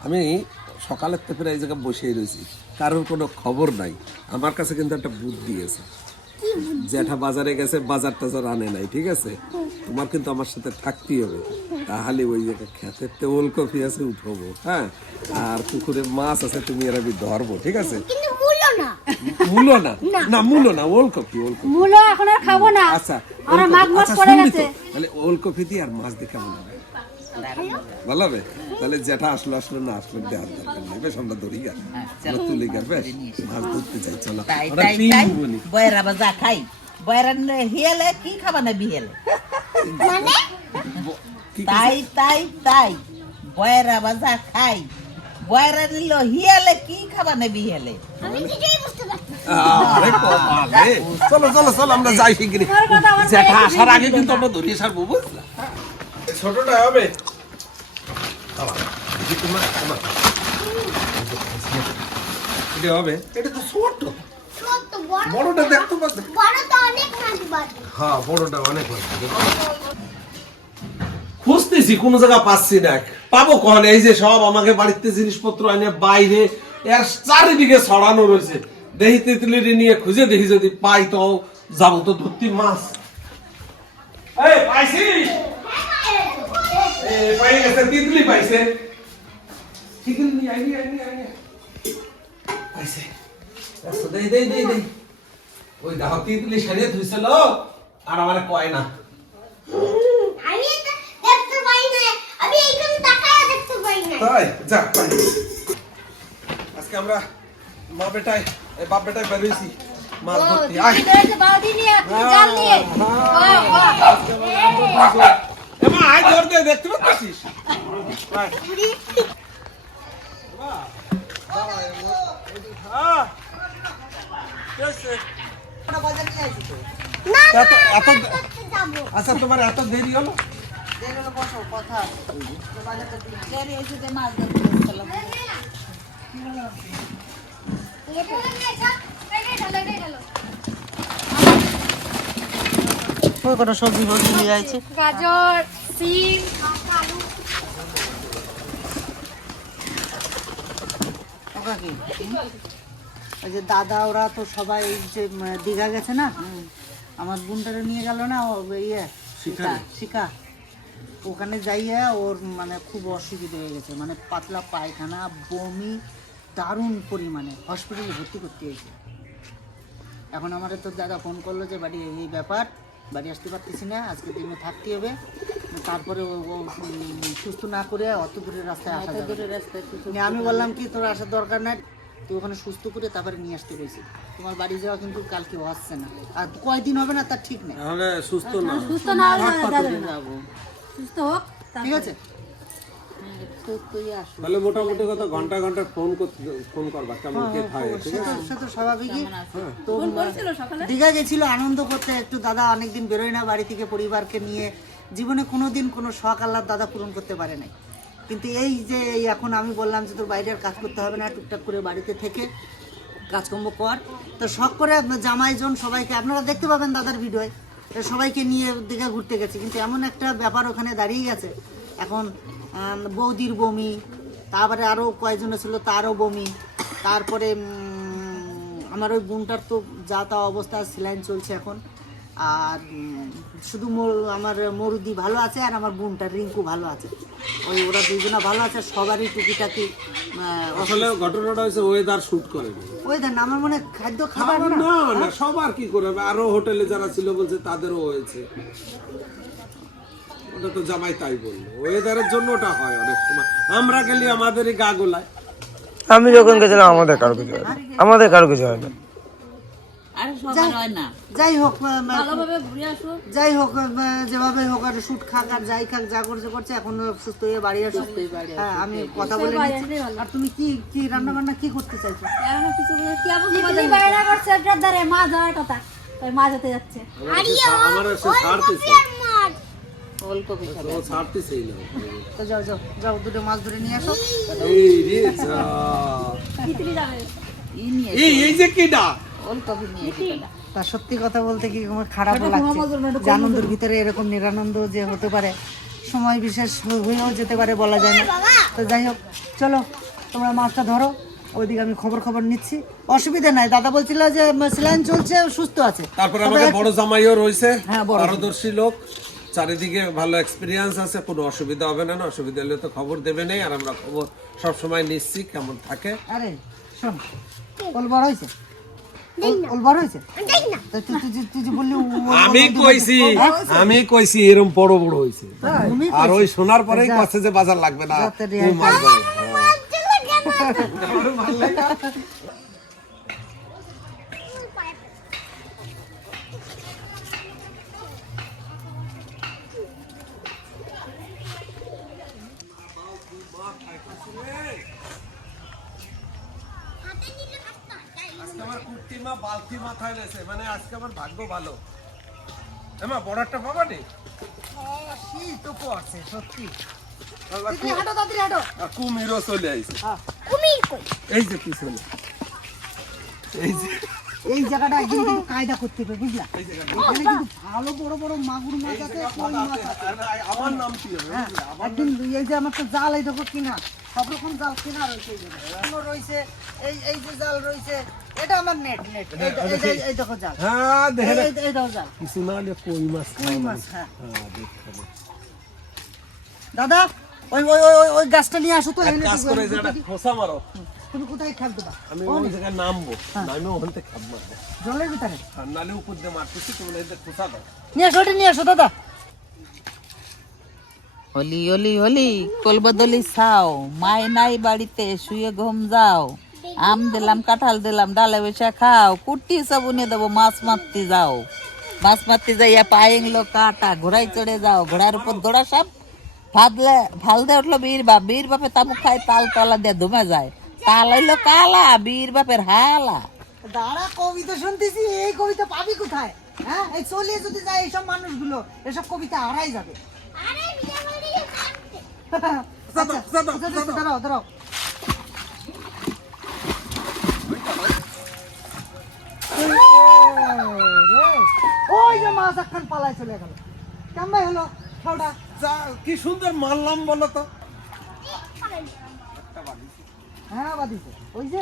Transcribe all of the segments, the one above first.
আমি সকালের থেকে এই জায়গায় বসেই রয়েছি। কারোর কোনো খবর নাই। আমার কাছে কিন্তু একটা বুদ্ধি আছে। জ্যাঠা বাজারে গেছে বাজার টাজার আনে নাই ঠিক আছে? তোমার কিন্তু আমার সাথে থাকতেই হবে। তাহলে ওই জায়গায় খেতের তো ওলকপি আছে উঠবো হ্যাঁ? আর পুকুরে মাছ আছে তুমি এর আমি ধরবো ঠিক আছে? মূলো না। না? মূলো না ওলকপি ওলকপি মূলো এখন আর খাব না। আচ্ছা আমরা ওলকপি- মাঘ মাস আচ্ছা, পড়ে গেছে? তাহলে ওলকপি দিয়ে আর মাছ দিয়ে কেমন হবে ভালো হবে? তাহলে যেটা আসলো আসলো না আসলো দেওয়ার দরকার নেই। বেশ আমরা ধরি গা আমরা তুলি গা বেশ মাছ ধরতে যাই চলো। বয়রা বা যা খাই। বয়রা হিয়ালে কি খাবা না বিহেলে? মানে? তাই তাই তাই। বয়রা বা যা খাই। বয়রা নিল হিয়ালে কি খাবা না বিহেলে? আমি কিছুই বুঝতে। চলো চলো চলো আমরা যাই শিগগিরি যেটা আসার আগে কিন্তু আমরা ধরিয়ে সারবো বুঝলা? ছোটটা হবে। এটা হবে? এটা তো ছোট বড়টা দেখতে পাচ্ছ হ্যাঁ বড়টা অনেক খুঁজতেছি কোন জায়গা পাচ্ছি না। পাবো কখন? এই যে সব আমাকে বাড়িতে জিনিসপত্র এনে বাইরে এর চারিদিকে ছড়ানো রয়েছে। দেখি তিতলিটি নিয়ে খুঁজে দেখি যদি পাই তো যাব তো ধরতি মাছ। এই পাইছিস? এই পাই তিতলি পাইছে। তিতলি নিয়ে আইনি আইনি আইনি পাইছে আচ্ছা, দেই দেই দেই দেই ওই দেখো তিতলি সারিয়ে ধুইছিল আর আমার কয় না আমি এটা দেখতে পাই না আমি এইখানে তাকায় দেখতে পাই না তাই যা পাই আজকে আমরা মা বেটায় এই বাপ বেটায় বেরিয়েছি মাছ ধরতে আয় নিয়ে জাল নিয়ে এমা আয় ধরতে দেখতে পাচ্ছিস আচ্ছা তোমার এত দেরি হলো? বসো কথা মাছ কোনো সবজি ফবজি নিয়ে আছে গাজর সিম আলু ওই যে দাদা ওরা তো সবাই যে দীঘা গেছে না? আমার বোনটারে নিয়ে গেল না ও ইয়ে শিকা। শিকা। ওখানে যাইয়া ওর মানে খুব অসুবিধা হয়ে গেছে। মানে পাতলা পায়খানা বমি দারুণ পরিমাণে। হসপিটালে ভর্তি করতে হয়েছে। এখন আমার তো দাদা ফোন করল যে বাড়ি এই ব্যাপার। বাড়ি আসতে পারতেছি না আজকে দিনে থাকতে হবে। তারপরে ও সুস্থ না করে অত দূরের রাস্তায় আসা যাবে রাস্তায় নিয়ে আমি বললাম কি তোর আসার দরকার নাই তুই ওখানে সুস্থ করে তারপরে নিয়ে আসতে পেরেছি তোমার বাড়ি যাওয়া কিন্তু কালকে আসছে না। আর কয়দিন হবে না তার ঠিক নেই। সুস্থ না সুস্থ না যাব? সুস্থ হোক ঠিক আছে? তাহলে মোটামুটি কথা ঘণ্টা ঘণ্টা ফোন করতে ফোন করবা কেমন কে খায় ঠিক আছে? তো- স্বাভাবিকই। তো ফোন করেছিল সকালে? দীঘা গেছিল আনন্দ করতে একটু দাদা অনেকদিন বেরোয় না বাড়ি থেকে পরিবারকে নিয়ে। জীবনে কোনো দিন কোনো শখ আল্লাহ দাদা পূরণ করতে পারে নাই। কিন্তু এই যে এই এখন আমি বললাম যে তোর বাইরে আর কাজ করতে হবে না টুকটাক করে বাড়িতে থেকে কাজকর্ম কর। তো শখ করে জামাই জামাইজন সবাইকে আপনারা দেখতে পাবেন দাদার ভিডিওয় তো সবাইকে নিয়ে দীঘা ঘুরতে গেছে। কিন্তু এমন একটা ব্যাপার ওখানে দাঁড়িয়ে গেছে। এখন বৌদির বমি তারপরে আরও কয়েকজন ছিল তারও বমি তারপরে আমার ওই বোনটার তো যা তা অবস্থা সেলাইন চলছে এখন। আর শুধু মোর আমার মরুদি ভালো আছে আর আমার বোনটার রিঙ্কু ভালো আছে। ওই ওরা দুজনা ভালো আছে সবারই টুকিটাকি আসলে ঘটনাটা হয়েছে ওয়েদার শুট করে ওই দেন আমার মনে হয় খাদ্য খাবার না? না না সবার কি করে আরও হোটেলে যারা ছিল বলছে তাদেরও হয়েছে। ওটা তো জামাই তাই বলল। ওয়েদারের জন্য ওটা হয় অনেক সময়। আমরা গেলি আমাদেরই গা গোলায়। আমি যখন গেছিলাম আমাদের কারও কিছু হয় আমাদের কারও কিছু হয় না। আরে সবার হয় না। যাই হোক আহ, ভালোভাবে ঘুরে আসো। যাই হোক যেভাবে হোক আর শুট খাক আর যাই খাক যা করছে করছে এখন সুস্থ হয়ে বাড়ি আসো। হ্যাঁ আমি কথা বলে নিচ্ছি। আর তুমি কি কি রান্না বান্না কি করতে চাইছো? মাছ যাওয়ার কথা। মাছ হতে যাচ্ছে আমার সে ছাড়তেছে মাছ ওলকপি খাবে ছাড়তেছেই না। তো যাও যাও যাও দুটো মাছ ধরে নিয়ে আসো। এই রে যা। তিতলি যাবে। ই নিয়ে এই এই যে কিডা? ওলকপি নিয়ে এসে তা সত্যি কথা বলতে কি আমার খারাপ লাগছে? যে আনন্দের ভিতরে এরকম নিরানন্দ যে হতে পারে। সময় বিশেষ হয়েও যেতে পারে বলা যায় না। তো যাই হোক চলো তোমরা মাছটা ধরো। ওইদিকে আমি খবর খবর নিচ্ছি। অসুবিধা নাই। দাদা বলছিল যে স্যালাইন চলছে সুস্থ আছে। তারপরে আমাকে বড় জামাইও রয়েছে। হ্যাঁ। পারদর্শী লোক। চারিদিকে ভালো এক্সপিরিয়েন্স আছে কোনো অসুবিধা হবে না না অসুবিধা হলে তো খবর দেবে নেই আর আমরা খবর সব সময় নিচ্ছি কেমন থাকে আরে শোন ওল বড় হয়েছে আমি কইছি আমি কইছি এরকম বড় বড় হয়েছে আর ওই শোনার পরেই। কাছে যে বাজার লাগবে না যাতে রে- তুমি মারবে। আজকে আমার বালতি মাথায় নেছে মানে আজকে আমার ভাগ্য ভালো। এমা বড় পাবা নি? তো পড়ছে সত্যি। হাঁটো তাড়াতাড়ি হাঁটো। কুমিরও চলে আইছে। কুমির কই? এই যে পিছনে। এই যে। এই জায়গাটা একদিন কিন্তু কায়দা করতে হবে বুঝলা? এখানে কিন্তু ভালো বড় বড় মাগুর মাছ আছে কই মাছ আছে। আমার নাম কি হবে হ্যাঁ, একদিন এই যে আমার তো জাল এই দেখো কিনা। সব রকম জাল কিনা রয়েছে রয়েছে এই যে জাল রয়েছে এটা আমার নেট নেট এই দে- এই যে- এই দেখো জাল। হ্যাঁ দেখে এই না। এই- এই দেখো জাল। কিছু না হলে কই মাছ কই মাছ হ্যাঁ। দেখতে হবে। দাদা ওই ওই ওই ওই- ওই গাছটা নিয়ে আসো তো এক কাজ করে এনে যে একটা দিবো। খোসা মারো। তুমি কোথায় খাব দেবা? আমি ওই জায়গায় নামবো। নামে ওখান থেকে খাপ মারবো। জলের ভিতরে? আর নালে উপর দিয়ে মারতেছি তুমি এই যে খোসা দাও। নিয়ে আসো নিয়ে আসো দাদা। হলি হলি হলি কলবদলি খাও মাই নাই বাড়িতে শুয়ে ঘুম যাও। আম দিলাম কাঁঠাল দিলাম ডালে বসে খাও। কুটি সব সাবুনে দেবো মাছ মারতে যাও। মাছ মারতে যাইয়া পায়েংলো কাটা ঘোড়ায় চড়ে যাও। ঘোড়ার উপর দৌড়া সাপ ফাদলে ফালদে উঠল বীর বাপ। বীর বাপে তামুক খায় তাল তলা দিয়ে ধুমে যায়। তাল হইল কালা বীর বাপের হালা। দাঁড়া কবিতা শুনতেছি। এই কবিতা পাবি কোথায়? হ্যাঁ? এই চলে যদি যায় এইসব মানুষগুলো এসব কবিতা হারাই যাবে। আরে আচ্ছা, আচ্ছা, আচ্ছা, দাঁড়াও দাঁড়াও। মাছ পালায় চলে গেল। কেমন হলো যা কি সুন্দর মারলাম বলো তো। হ্যাঁ বাদিছে ওই যে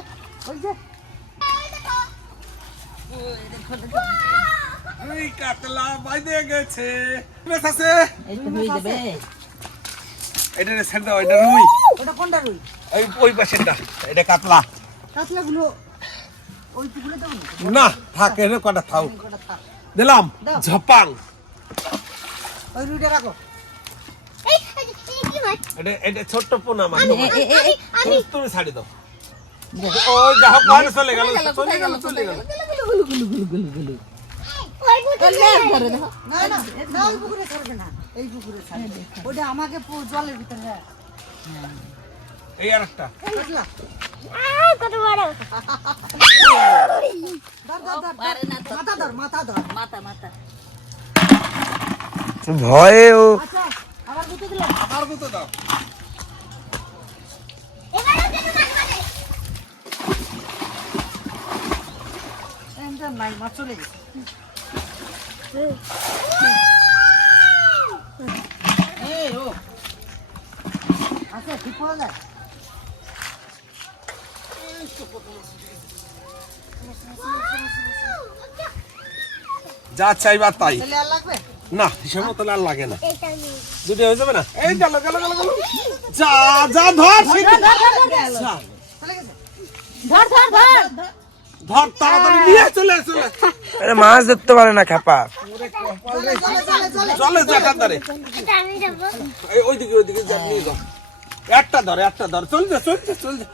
ওই যে। এই কাতলা বাইদে গেছে। বেশ আছে? এটা ছেড়ে দাও এটা রুই। ওটা কোনটা রুই? ওই ওই পাশেরটা এটা কাতলা। কাতলাগুলো ওই পুকুরে দেবো না থাক এনে কটা কটা থাক। দিলাম। ঝপাং। ওই রুইটা রাখো। এটা এটা ছোট্ট পোনা মাছ। তুমি ছাড়ি দাও। ওই দেখো পানি চলে গেল চলে গেল চলে গেল ওই পুতুল না না না ওই পুকুরে ছাড়বে না এই পুকুরে ছাড়বে। ওটা আমাকে জলের ভিতরে হ্যাঁ এই আর একটা কত বড়। ধর ধর ধর মাথা ধর মাথা ধর। মাথা মাথা। ভয়ে ও আচ্ছা আবার গুতে দিলাম। আবার মতো দাও। নাই মাছ চলে গেছে। আচ্ছা ঠিক পাওয়া যায়। যা চাইবা তাই। না হিসেব মতো আর লাগে না। দুটো হয়ে যাবে না? এই গেল গেল গেল গেল। যা যা ধর শিগগির। যা, চলে গেছে। ধর ধর ধর। ধর তাড়াতাড়ি নিয়ে চলে চলে। আরে মাছ ধরতে পারে না খেপা। চলে ধরে ওইদিকে ওইদিকে একটা ধর একটা ধর। চল যা চল যা চল যা।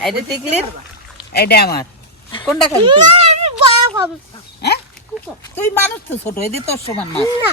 এটা এটা ধর। আমার। কোনটা খাবি তুই? হ্যাঁ? তুই মানুষ তো ছোট এদি তোর সমান মাছ। না।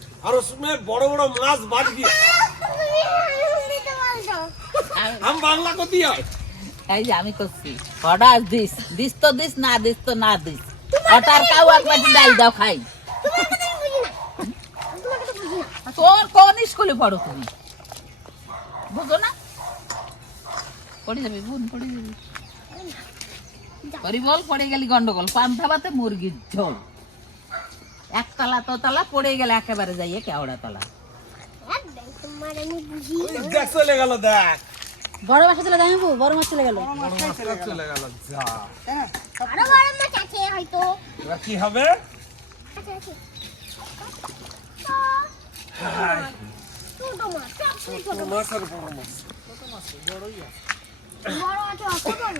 আর ওর বড় বড় মাছ বাদ দিয়ে। আম বাংলা কতি এই যে আমি করছি। অর্ডার দিস দিস তো দিস, না দিস তো না দিস। অর্ডার কাউ একবার ডাল দাও খাই। তোর কোন স্কুলে পড়ো তুমি? বুঝো না? পড়ে যাবে পড়ে যাবে। পড়ে গেলি গন্ডগোল। পান্থাবাতে মুরগির ঝোল। একতলা তোতলা পড়ে গেলে একেবারে যাইয়ে কেওড়া তলা। চলে গেল দেখ। বড় মাছ চলে গেল বড় মাছ চলে গেল। চলে গেল আরও বড় মাছ আছে হয়তো। কি হবে? ছোট মাছ ছোট মাছ ছোট মাছ। বড়ই আছে বড় আছে অত বড়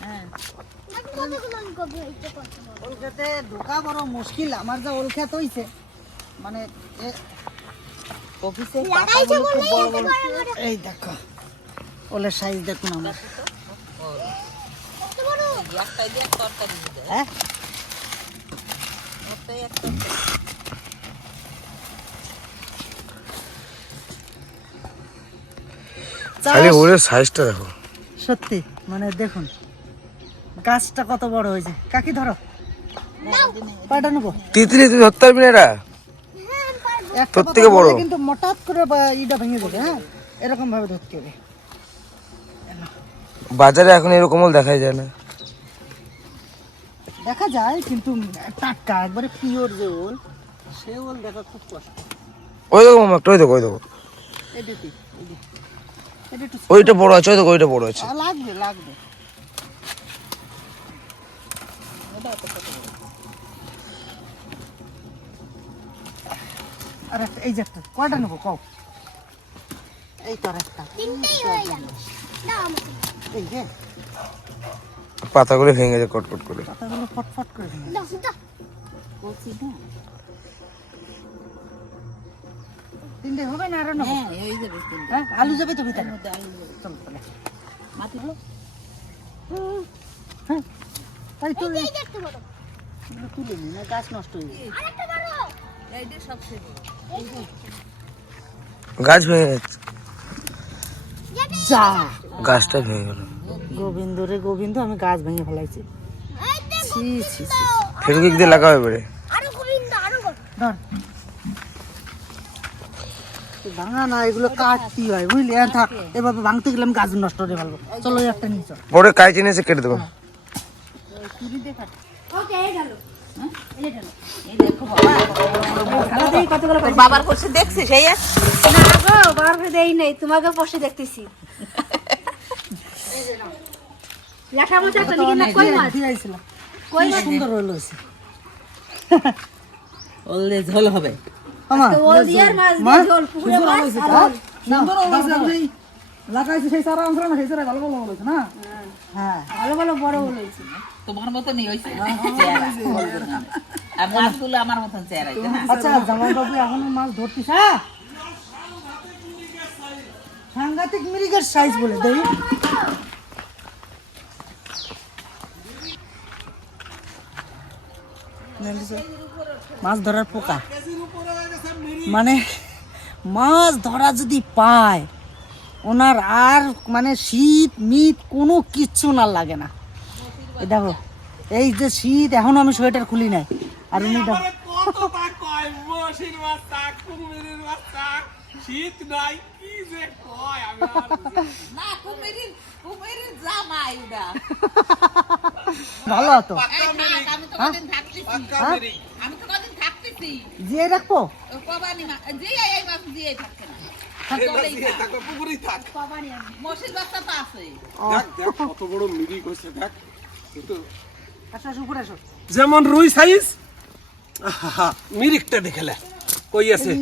হ্যাঁ। ঢোকা বড় মুশকিল আমার যা হইছে। মানে এ- অফিসে লাগাইছে বলেই এত বড় বড় এই দেখো ওলের সাইজ দেখুন আমার। হ্যাঁ? খালি সাইজটা দেখো। সত্যি মানে দেখুন। গাছটা কত বড় হয়েছে? কাকি ধরো। পাটা নেব। তিতলি তুই ধরতে পারবি। না এরা একটা তোর থেকে বড়। কিন্তু মটাত করে বা- ইটা ভেঙে যাবে হ্যাঁ? এরকম ভাবে ধরতে হবে। বাজারে এখন এরকম ওল দেখাই যায় না। দেখা যায় কিন্তু টাটকা একবারে পিওর যে ওল সে ওল দেখা খুব কষ্ট। ওই দেখো মামা একটা ওই দেখো ওই দেখো। এটা ওইটা বড় আছে ওই দেখো ওইটা বড় আছে। লাগবে লাগবে। আর একটা এই যে একটা কয়টা নেব কও? এই তো একটা। তিনটেই যাবে। দাও আমাকে। এই যে। পাতাগুলো ভেঙে যায় কটকট করে। পাতাগুলো ফটফট করে ভেঙে তিনটে হবে না আরও নেব? হ্যাঁ এই যাবে তিনটে। হ্যাঁ আলু যাবে তো ভিতরে। মধ্যে আলু। চলো তাহলে। মাটি হলো। তুলে নি। না গাছ নষ্ট হয়ে গাছ ভেঙে যা। গাছটা ভেঙে গেল। গোবিন্দ রে গোবিন্দ আমি গাছ ভেঙে ফেলাইছি। ছি ছি। দিয়ে এবারে আরও গোবিন্দ ধর। ভাঙা না এগুলো কাটতি হয় বুঝলি? হ্যাঁ থাক এভাবে ভাঙতে গেলে আমি গাছ নষ্ট করে ফেলব। চলো একটা নিয়ে চল। বড় নিয়ে এসে কেটে দেবো। ওকে এই গেল। হ্যাঁ? এই গেল। এই দেখো বাবা খেলা দেই কতগুলো তোর বাবার করছে দেখছিস এই না গো বার দেই নাই তোমাকে বসে দেখতেছি। লেখা মতো একটা দিকে না কই মাছ? দিয়ে কই সুন্দর হলো সে ঝোল হবে। আমা ওল দিয়ার মাছ দিয়ে ঝোল পুকুরে মাছ আর ওল। লাগাইছে সেই সারা অংশ না সেই সারা ভালো ভালো হয়েছে না? হ্যাঁ। ভালো ভালো বড় হয়েছে। তোমার মতো নেই হয়েছে আর মাছগুলো আমার মতন চেহারা আচ্ছা জামাই বাবু এখনও মাছ ধরতিস হ্যাঁ? সাংঘাতিক মিরিগের সাইজ বলে দেই। মাছ ধরার পোকা। মানে মাছ ধরা যদি পায় ওনার আর মানে শীত মিট কোনো কিচ্ছু না লাগে না। এই দেখো এই যে শীত এখনও আমি সোয়েটার খুলি নাই। আর উনি দেখো। শীত নাই কি যে কয় আমি না। জামাই ভালো তো। রাখব। কত বড় মিরিক হয়েছে দেখ। কিন্তু আসো যেমন রুই সাইজ মিরিকটা দেখেলে কই আছে?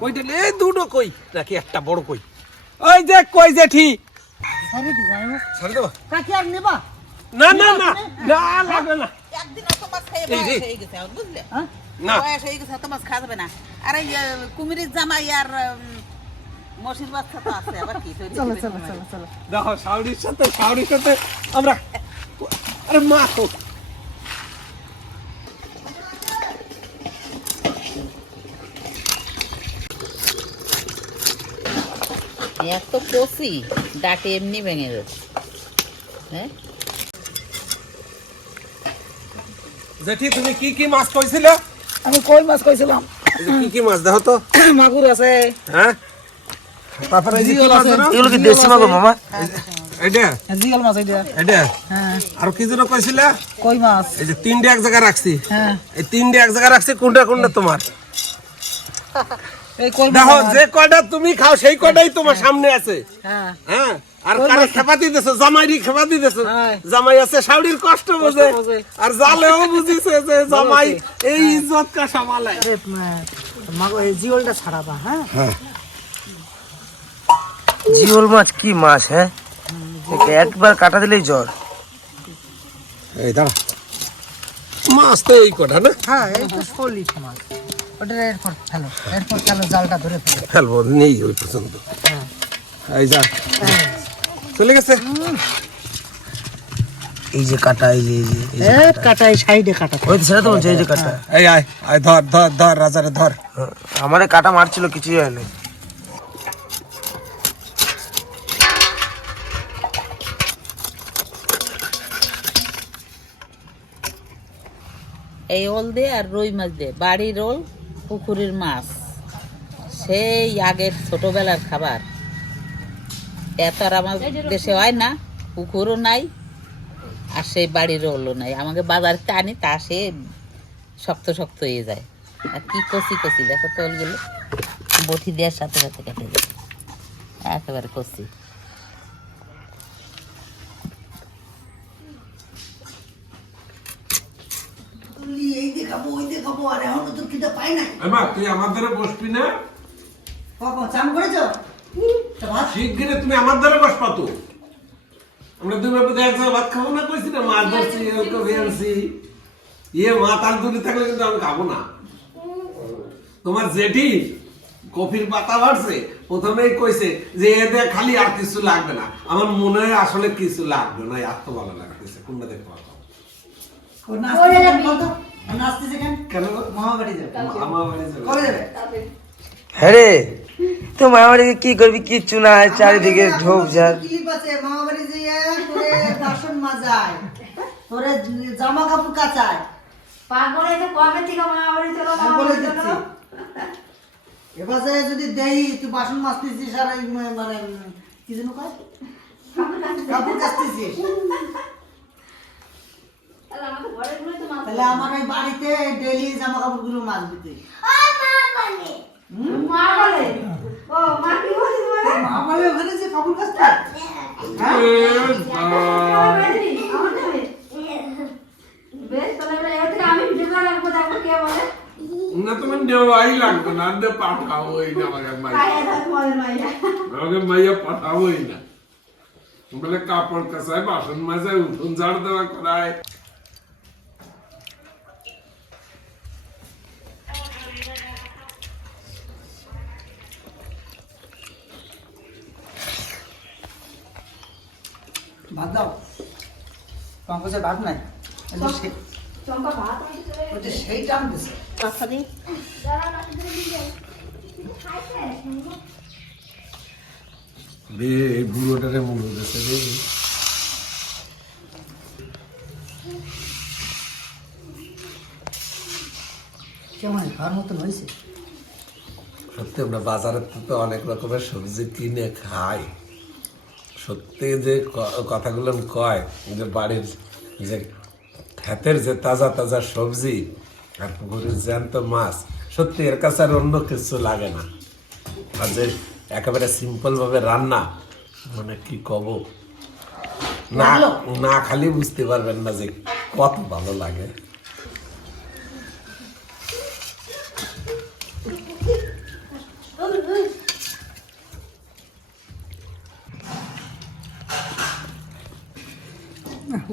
কইটা এই দুটো কই? নাকি একটা বড় কই? ওই দেখ কই জেঠি। নেবা? না না না না লাগবে না। হয়ে হ্যাঁ? হয়ে যে কুমিরের জামাই আর বাচ্চা তো আছে আবার কি? দেখো শাওরির সাথে শাওরির সাথে আমরা আরে মা! এত কষি ডাটে এমনি ভেঙে যাচ্ছে হ্যাঁ? জেঠি তুমি কি কি মাছ কইছিলে? আমি কই মাছ কইছিলাম? কি কি মাছ দেখো তো। মাগুর আছে। হ্যাঁ? তারপরে? এগুলো কি দেশি মাগুর মামা? মাছ এটা হ্যাঁ। আর কি যেন কইছিলে? কই মাছ? এই যে তিনটে এক জায়গায় রাখছি। হ্যাঁ। এই তিনটে এক জায়গায় রাখছি কোনটা কোনটা তোমার? এই কই দেখো যে কয়টা তুমি খাও সেই কয়টাই তোমার সামনে আছে। হ্যাঁ। হ্যাঁ? আর কারে খেপাতি দিতেছো জামাইরি খেপাতি দিতেছো হ্যাঁ। জামাই আছে কষ্ট বোঝে। আর জালেও বুঝিছে যে জামাই এই ইজ্জত কা সামালায়। মাগো এই জিওলটা ছাড়াবা হ্যাঁ। জিওল মাছ কি মাছ হ্যাঁ? একবার কাটা দিলেই জ্বর। এই দাঁড়া। মাছ তো এই কটা না? হ্যাঁ এই তো মাছ। ওটা এরপর ফেলো এরপর ফেলো জালটা ধরে ফেলো। ফেলব নেই ওই পর্যন্ত। হ্যাঁ এই যা। চলে গেছে? এই যে কাটা এই যে এই যে এই সাইডে কাটা। ওই তো সেটা তো বলছে এই যে কাটা। এই আয় আয় ধর ধর ধর রাজারে ধর। আমারে কাটা মারছিল কিছুই হয় না এই ওল দিয়ে আর রুই মাছ দিয়ে। বাড়ির ওল পুকুরের মাছ। সেই আগের ছোটবেলার খাবার। এত আর আমার দেশে হয় না পুকুরও নাই আর সেই বাড়ির ওলও নাই। আমাকে বাজারতে আনি তা সে শক্ত শক্ত হয়ে যায়। আর কি কষি কষি দেখো তো ওলগুলো। বটি দেওয়ার সাথে সাথে কেটে যায় একেবারে কষি এই আর এখনও খিদে পাই নাই? মা তুই আমার ধারে বসবি না? কখন চান করেছ? শিগগিরে তুমি আমার ধারে বসবা তো। আমরা দুই জায়গায় ভাত খাব না কইছি না মাছ ধরছি ওকে ভেঙছি ইয়ে মা তার দূরে থাকলে কিন্তু আমি খাব না। তোমার জেঠি কফির পাতা বাড়ছে প্রথমেই কইছে যে এ এতে খালি আর কিছু লাগবে না। আমার মনে হয় আসলে কিছু লাগবে না এত ভালো লাগতেছে কোনটা দেখতে পাবো নাচতেছে কেন বলতো ও নাচতেছে কেন কেন মামা বাড়ি যাবে। আমার বাড়ি যাবে। কবে? যাবে হ্যাঁ তো মামারিকে কি করবি? কিচ্ছু নাই চারিদিকে ঝোপ ঝাড়। ক্লিপ আছে। মামা বাড়ি যেয়ে তোরে বাসন মাজায় তোরে জামা কাপড় কাচায়। পাগল হয়েছে কবে থেকে মামা বাড়ি চলো মামা বলে বাড়ি দিচ্ছি চলো এবার যদি দেই তুই বাসন মাজতেছিস আর মানে কি যেন কয়? কাপড় কাচতেছিস। তাহলে আমাদের ঘরে ঘুরে তো মাছ তাহলে আমার ওই বাড়িতে ডেইলি জামা কাপড়গুলো মাজবি তুই মা বলে? ও মা কি বলছিস বলে মা বলে ওখানে যে কাপড় কাচতে আমার দেবে বেশ। তাহলে এবার এবার থেকে আমি ভিডিও করে রাখব দেখব কে বলে। না তোমার নেওয়াই লাগবে না আর পাঠাবোই না আমাকে খাই মাইয়া এটা তোমাদের মাইয়া আমাকে মাইয়া পাঠাবোই না। বলে কাপড় কাচায় বাসন মাজায় উঠুন ঝাড় দেওয়া করায়। ভাত দাও। পঙ্কজের ভাত নাই। সেই টান দিছে কথা দিই রে এই বুড়োটারে মনে হচ্ছে রে কেমন খাওয়ার মতন হয়েছে? সত্যি আমরা বাজারের থেকে অনেক রকমের সবজি কিনে খাই। সত্যি যে কথাগুলো কয় যে বাড়ির যে ক্ষেতের যে তাজা তাজা সবজি আর পুকুরের জ্যান্ত মাছ সত্যি এর কাছে আর অন্য কিছু লাগে না। আর যে একেবারে সিম্পলভাবে রান্না মানে কি কব? না না খালি বুঝতে পারবেন না যে কত ভালো লাগে।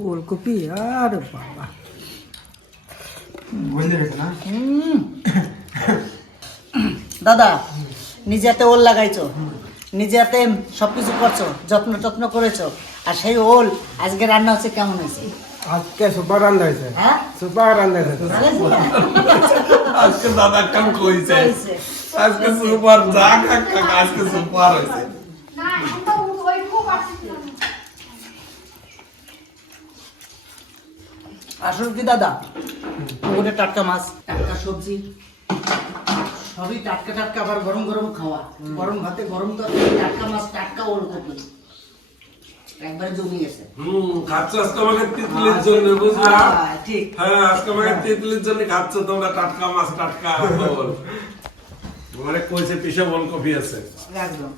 ওলকপি আর বাবা। দাদা নিজে হাতে ওল লাগাইছো। নিজে হাতে সবকিছু করছ যত্ন টত্ন করেছ। আর সেই ওল আজকে রান্না হচ্ছে কেমন হয়েছে? আজকে সুপার রান্না হয়েছে। হ্যাঁ? সুপার রান্না হয়েছে। হয়েছে? আজকে দাদা কাম কইছে। আজকে সুপার যা কাকা আজকে সুপার হইছে না এখন তো ওইটুকু পাচ্ছি না আসল কি দাদা? পুকুরে টাটকা মাছ টাটকা সবজি সবই টাটকা টাটকা আবার গরম গরম খাওয়া। গরম ভাতে গরম তরকারি টাটকা মাছ টাটকা ওলকপি। একবারে জমি গেছে। হুম খাচ্ছ আজকে আমাকে তিতলির জন্য বুঝলা? হ্যাঁ, ঠিক। হ্যাঁ আজকে আমাকে তিতলির জন্য খাচ্ছ তোমরা টাটকা মাছ টাটকা মানে কইছে পিছে বল কপি আছে। একদম।